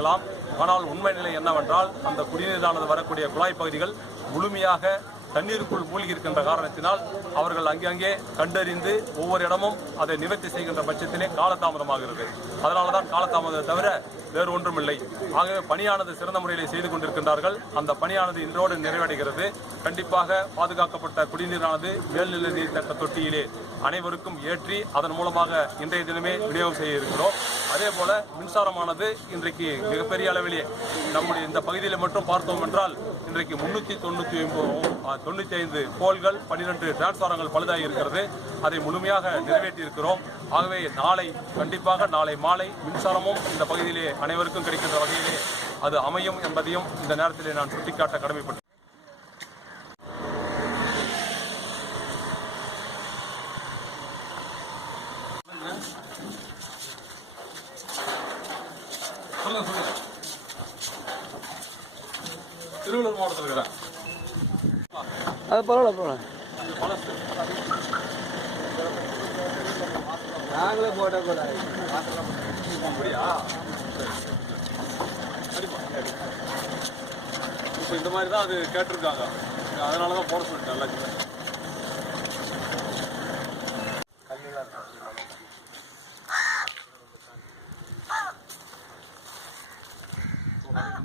நினைக்கலாம். ஆனால் உண்மை நிலை என்னவென்றால் அந்த குடிநீரானது வரக்கூடிய குழாய் பகுதிகள் முழுமையாக தண்ணீருக்குள் மூழ்கி இருக்கின்ற காரணத்தினால் அவர்கள் அங்கங்கே கண்டறிந்து ஒவ்வொரு இடமும் அதை நிவர்த்தி செய்கின்ற பட்சத்திலே காலதாமதமாகிறது. அதனால்தான் காலதாமதத்தை தவிர வேறு ஒன்றுமில்லை. ஆகவே பணியானது சிறந்த முறையில் செய்து கொண்டிருக்கின்றார்கள். அந்த பணியானது இன்றோடு நிறைவடைகிறது. கண்டிப்பாக பாதுகாக்கப்பட்ட குடிநீரானது மேல்நிலை நீர்த்தட்ட தொட்டியிலே அனைவருக்கும் ஏற்றி அதன் மூலமாக இன்றைய தினமே விநியோகம் செய்ய இருக்கிறோம். அதே போல மின்சாரமானது இன்றைக்கு மிகப்பெரிய அளவிலே நம்முடைய இந்த பகுதியில் மட்டும் பார்த்தோம் என்றால் இன்றைக்கு 395 போல்கள் 12 டிரான்ஸ்பாரங்கள் பழுதாகி இருக்கிறது. அதை முழுமையாக நிறைவேற்றி இருக்கிறோம். ஆகவே கண்டிப்பாக நாளை மாலை மின்சாரமும் இந்த பகுதியிலே அனைவருக்கும் கிடைக்கின்ற வகையிலே அது அமையும் என்பதையும் இந்த நேரத்திலே நான் சுட்டிக்காட்ட கடமைப்பட்டேன். திருவள்ளூர் மாவட்டத்தில் இருக்கிறேன். அது பரவாயில்ல நாங்களே போட்ட கூட அப்படியா? இப்போ இந்த மாதிரி தான் அது கேட்டிருக்காங்க. அதனால தான் போட சொல்லிட்டேன் எல்லாத்தையுமே.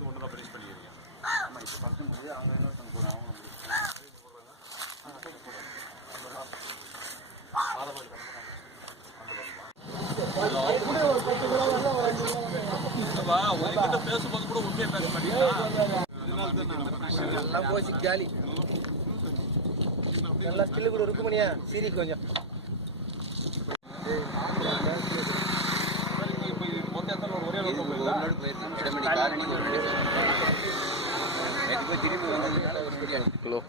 ஒன்று தான் ஃபினிஷ் பண்ணிக்கிறீங்க. ஆமாம், இப்போ ஃபஸ்ட்டு முடியாது. அவங்க இன்னொருத்தங்க போகிறாங்க. உங்ககிட்ட பேசும்போது கூட உண்மையை பேச மாட்டீங்களா? போச்சு காலி நல்லா ஸ்கில்லு கூட இருக்கு மணியா சரி கொஞ்சம் திரும்பி வந்ததுனால ஒரு கிலோ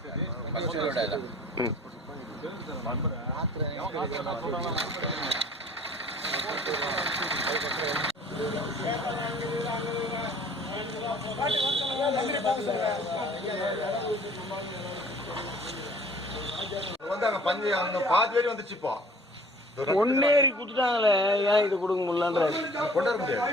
பாதி வந்துச்சு. இப்போ ஒன்னேரி குடுத்துட்டாங்களே, ஏன் இது கொடுக்க முடியலன்ற கொண்டாட முடியாது.